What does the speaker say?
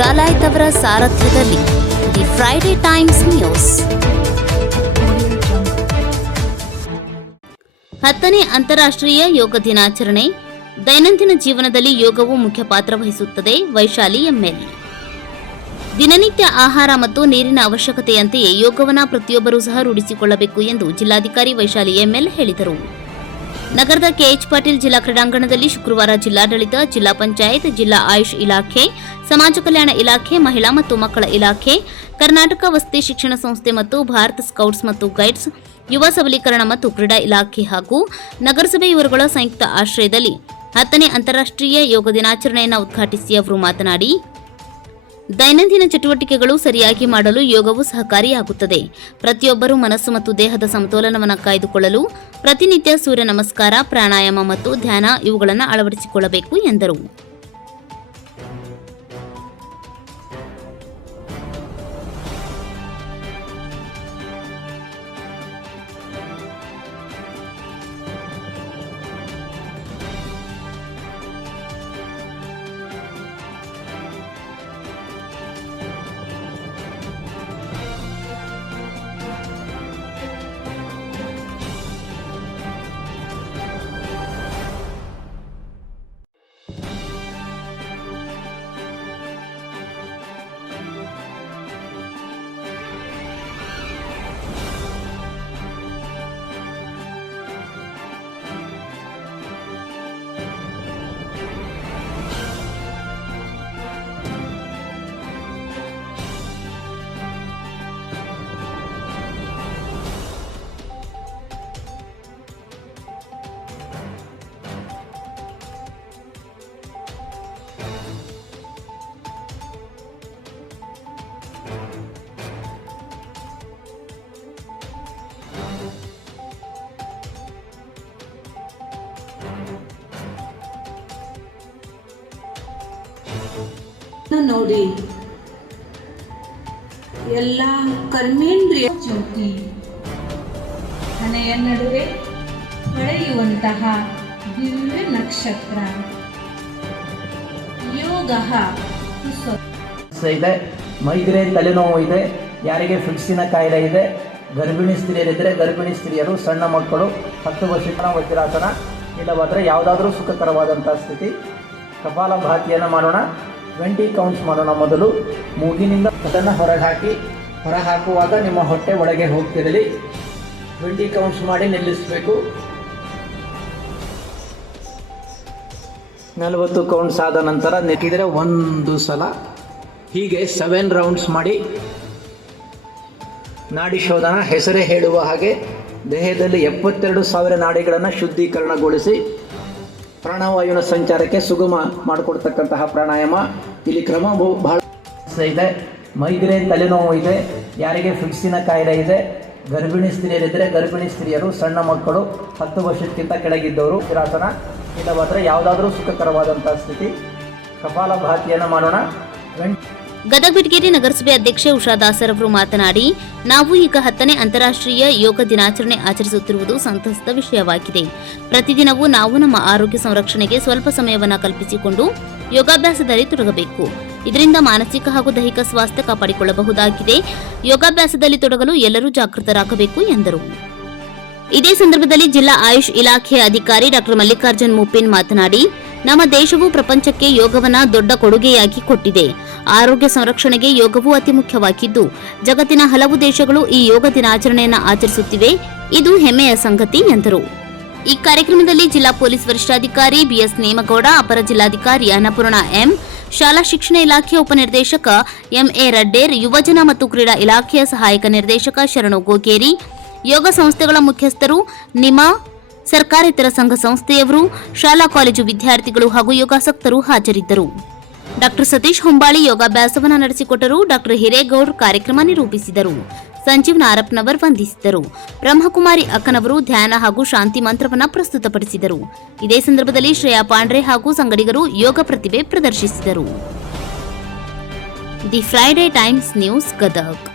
ಡಾಲಾಯ್ತ್ ಅವರ ಸಾರಥ್ಯದಲ್ಲಿ the Friday times news. 10ನೇ ಅಂತಾರಾಷ್ಟ್ರೀಯ ಯೋಗ ದಿನಾಚರಣೆ. ದೈನಂದಿನ ಜೀವನದಲ್ಲಿ ಯೋಗವು ಮುಖ್ಯ ಪಾತ್ರ ವಹಿಸುತ್ತದೆ. ವೈಶಾಲಿ ಎಂಎಲ್. ದಿನನಿತ್ಯ ಆಹಾರ ಮತ್ತು ನೀರಿನ ಅವಶ್ಯಕತೆಯಂತೆಯೇ ಯೋಗವನ್ನು ಪ್ರತಿಯೊಬ್ಬರೂ ಸಹ ರೂಢಿಸಿಕೊಳ್ಳಬೇಕು ಎಂದು ಜಿಲ್ಲಾಧಿಕಾರಿ ವೈಶಾಲಿ ಎಂಎಲ್ ಹೇಳಿದರು. ನಗರದ ಕೆಎಚ್ ಪಾಟೀಲ್ ಜಿಲ್ಲಾ ಕ್ರೀಡಾಂಗಣದಲ್ಲಿ ಶುಕ್ರವಾರ ಜಿಲ್ಲಾಡಳಿತ, ಜಿಲ್ಲಾ ಪಂಚಾಯತ್, ಜಿಲ್ಲಾ ಆಯುಷ್ ಇಲಾಖೆ, ಸಮಾಜ ಕಲ್ಯಾಣ ಇಲಾಖೆ, ಮಹಿಳಾ ಮತ್ತು ಮಕ್ಕಳ ಇಲಾಖೆ, ಕರ್ನಾಟಕ ವಸತಿ ಶಿಕ್ಷಣ ಸಂಸ್ಥೆ ಮತ್ತು ಭಾರತ ಸ್ಕೌಟ್ಸ್ ಮತ್ತು ಗೈಡ್ಸ್, ಯುವ ಸಬಲೀಕರಣ ಮತ್ತು ಕ್ರೀಡಾ ಇಲಾಖೆ ಹಾಗೂ ನಗರಸಭೆ ಇವರುಗಳ ಸಂಯುಕ್ತ ಆಶ್ರಯದಲ್ಲಿ 10ನೇ ಅಂತಾರಾಷ್ಟ್ರೀಯ ಯೋಗ ದಿನಾಚರಣೆಯನ್ನು ಉದ್ಘಾಟಿಸಿ ಅವರು ಮಾತನಾಡಿ, ದೈನಂದಿನ ಚಟುವಟಿಕೆಗಳು ಸರಿಯಾಗಿ ಮಾಡಲು ಯೋಗವು ಸಹಕಾರಿಯಾಗುತ್ತದೆ. ಪ್ರತಿಯೊಬ್ಬರೂ ಮನಸ್ಸು ಮತ್ತು ದೇಹದ ಸಮತೋಲನವನ್ನು ಕಾಯ್ದುಕೊಳ್ಳಲು ಪ್ರತಿನಿತ್ಯ ಸೂರ್ಯ ನಮಸ್ಕಾರ, ಪ್ರಾಣಾಯಾಮ ಮತ್ತು ಧ್ಯಾನ ಇವುಗಳನ್ನು ಅಳವಡಿಸಿಕೊಳ್ಳಬೇಕು ಎಂದರು. ನೋಡಿ, ಎಲ್ಲ ಕರ್ಮೇಂದ್ರಿಯ ಜ್ಯೋತಿ ಹಣೆಯ ನಡುವೆ ಹೊಳೆಯುವಂತಹ ದಿವ್ಯ ನಕ್ಷತ್ರ ಯೋಗ ಇದೆ. ಮೈಗ್ರೇನ್ ತಲೆನೋವು ಇದೆ, ಯಾರಿಗೆ ಫಿಕ್ಸಿನ ಕಾಯಿಲೆ ಇದೆ, ಗರ್ಭಿಣಿ ಸ್ತ್ರೀಯರಿದ್ದರೆ ಗರ್ಭಿಣಿ ಸ್ತ್ರೀಯರು, ಸಣ್ಣ ಮಕ್ಕಳು, 10 ವರ್ಷಗಳ ವಜ್ರಾಸನ, ಇಲ್ಲವಾದರೆ ಯಾವುದಾದ್ರೂ ಸುಖಕರವಾದಂಥ ಸ್ಥಿತಿ. ಕಪಾಲ ಭಾತಿಯನ್ನು ಮಾಡೋಣ. 20 ಕೌಂಟ್ಸ್ ಮಾಡೋಣ. ಮೊದಲು ಮೂಗಿನಿಂದ ಅದನ್ನು ಹೊರಹಾಕುವಾಗ ನಿಮ್ಮ ಹೊಟ್ಟೆ ಒಳಗೆ ಹೋಗ್ತಿರಲಿ. 20 ಕೌಂಟ್ಸ್ ಮಾಡಿ ನಿಲ್ಲಿಸಬೇಕು. 40 ಕೌಂಟ್ಸ್ ಆದ ನಂತರ ನೆಟ್ಟಿದರೆ ಒಂದು ಸಲ ಹೀಗೆ 7 ರೌಂಡ್ಸ್ ಮಾಡಿ ನಾಡಿ ಶೋಧನ. ಹೆಸರೇ ಹೇಳುವ ಹಾಗೆ ದೇಹದಲ್ಲಿ 72,000 ನಾಡಿಗಳನ್ನು ಶುದ್ಧೀಕರಣಗೊಳಿಸಿ ಪ್ರಾಣವಾಯುವಿನ ಸಂಚಾರಕ್ಕೆ ಸುಗಮ ಮಾಡಿಕೊಡ್ತಕ್ಕಂತಹ ಪ್ರಾಣಾಯಾಮ. ಇಲ್ಲಿ ಕ್ರಮ ಬಹಳ ಇದೆ. ಮೈಗ್ರೇನ್ ತಲೆನೋವು ಇದೆ, ಯಾರಿಗೆ ಫಿಕ್ಸಿನ ಕಾಯಿಲೆ ಇದೆ, ಗರ್ಭಿಣಿ ಸ್ತ್ರೀಯರಿದ್ದರೆ ಗರ್ಭಿಣಿ ಸ್ತ್ರೀಯರು, ಸಣ್ಣ ಮಕ್ಕಳು, 10 ವರ್ಷಕ್ಕಿಂತ ಕೆಳಗಿದ್ದವರು, ವಜ್ರಾಸನ, ಇಲ್ಲವಾದರೆ ಯಾವುದಾದ್ರೂ ಸುಖಕರವಾದಂಥ ಸ್ಥಿತಿ. ಕಪಾಲ ಭಾತಿಯನ್ನು ಮಾಡೋಣ. ಗದಗ ಬಿಟಗೇರಿ ನಗರಸಭೆ ಅಧ್ಯಕ್ಷೆ ಉಷಾ ದಾಸರ್ ಅವರು ಮಾತನಾಡಿ, ನಾವು ಈಗ 10ನೇ ಅಂತಾರಾಷ್ಟ್ರೀಯ ಯೋಗ ದಿನಾಚರಣೆ ಆಚರಿಸುತ್ತಿರುವುದು ಸಂತಸದ ವಿಷಯವಾಗಿದೆ. ಪ್ರತಿದಿನವೂ ನಾವು ನಮ್ಮ ಆರೋಗ್ಯ ಸಂರಕ್ಷಣೆಗೆ ಸ್ವಲ್ಪ ಸಮಯವನ್ನು ಕಲ್ಪಿಸಿಕೊಂಡು ಯೋಗಾಭ್ಯಾಸದಲ್ಲಿ ತೊಡಗಬೇಕು. ಇದರಿಂದ ಮಾನಸಿಕ ಹಾಗೂ ದೈಹಿಕ ಸ್ವಾಸ್ಥ್ಯ ಕಾಪಾಡಿಕೊಳ್ಳಬಹುದಾಗಿದೆ. ಯೋಗಾಭ್ಯಾಸದಲ್ಲಿ ತೊಡಗಲು ಎಲ್ಲರೂ ಜಾಗೃತರಾಗಬೇಕು ಎಂದರು. ಇದೇ ಸಂದರ್ಭದಲ್ಲಿ ಜಿಲ್ಲಾ ಆಯುಷ್ ಇಲಾಖೆಯ ಅಧಿಕಾರಿ ಡಾ ಮಲ್ಲಿಕಾರ್ಜುನ್ ಮುಪಿನ್ ಮಾತನಾಡಿ, ನಮ್ಮ ದೇಶವು ಪ್ರಪಂಚಕ್ಕೆ ಯೋಗವನ್ನ ದೊಡ್ಡ ಕೊಡುಗೆಯಾಗಿ ಕೊಟ್ಟಿದೆ. ಆರೋಗ್ಯ ಸಂರಕ್ಷಣೆಗೆ ಯೋಗವು ಅತಿ ಮುಖ್ಯವಾಗಿದ್ದು, ಜಗತ್ತಿನ ಹಲವು ದೇಶಗಳು ಈ ಯೋಗ ದಿನಾಚರಣೆಯನ್ನು ಆಚರಿಸುತ್ತಿವೆ. ಇದು ಹೆಮ್ಮೆಯ ಸಂಗತಿ ಎಂದರು. ಈ ಕಾರ್ಯಕ್ರಮದಲ್ಲಿ ಜಿಲ್ಲಾ ಪೊಲೀಸ್ ವರಿಷ್ಠಾಧಿಕಾರಿ ಬಿಎಸ್ ನೇಮಗೌಡ, ಅಪರ ಜಿಲ್ಲಾಧಿಕಾರಿ ಅನ್ನಪೂರ್ಣ ಎಂ, ಶಾಲಾ ಶಿಕ್ಷಣ ಇಲಾಖೆಯ ಉಪನಿರ್ದೇಶಕ ಎಂಎ ರಡ್ಡೇರ್, ಯುವಜನ ಮತ್ತು ಕ್ರೀಡಾ ಇಲಾಖೆಯ ಸಹಾಯಕ ನಿರ್ದೇಶಕ ಶರಣು ಗೋಗೇರಿ, ಯೋಗ ಸಂಸ್ಥೆಗಳ ಮುಖ್ಯಸ್ಥರು, ನಿಮಾ, ಸರ್ಕಾರೇತರ ಸಂಘ ಸಂಸ್ಥೆಯವರು, ಶಾಲಾ ಕಾಲೇಜು ವಿದ್ಯಾರ್ಥಿಗಳು ಹಾಗೂ ಯೋಗಾಸಕ್ತರು ಹಾಜರಿದ್ದರು. ಡಾ ಸತೀಶ್ ಹೊಂಬಾಳಿ ಯೋಗಾಭ್ಯಾಸವನ್ನು ನಡೆಸಿಕೊಟ್ಟರು. ಡಾ ಹಿರೇಗೌಡ್ ಕಾರ್ಯಕ್ರಮ ನಿರೂಪಿಸಿದರು. ಸಂಜೀವ್ ನಾರಪ್ನವರ್ ವಂದಿಸಿದರು. ಬ್ರಹ್ಮಕುಮಾರಿ ಅಕ್ಕನವರು ಧ್ಯಾನ ಹಾಗೂ ಶಾಂತಿ ಮಂತ್ರವನ್ನು ಪ್ರಸ್ತುತಪಡಿಸಿದರು. ಇದೇ ಸಂದರ್ಭದಲ್ಲಿ ಶ್ರೇಯಾ ಪಾಂಡ್ರೆ ಹಾಗೂ ಸಂಗಡಿಗರು ಯೋಗ ಪ್ರತಿಭೆ ಪ್ರದರ್ಶಿಸಿದರು. The Friday times news Gadag.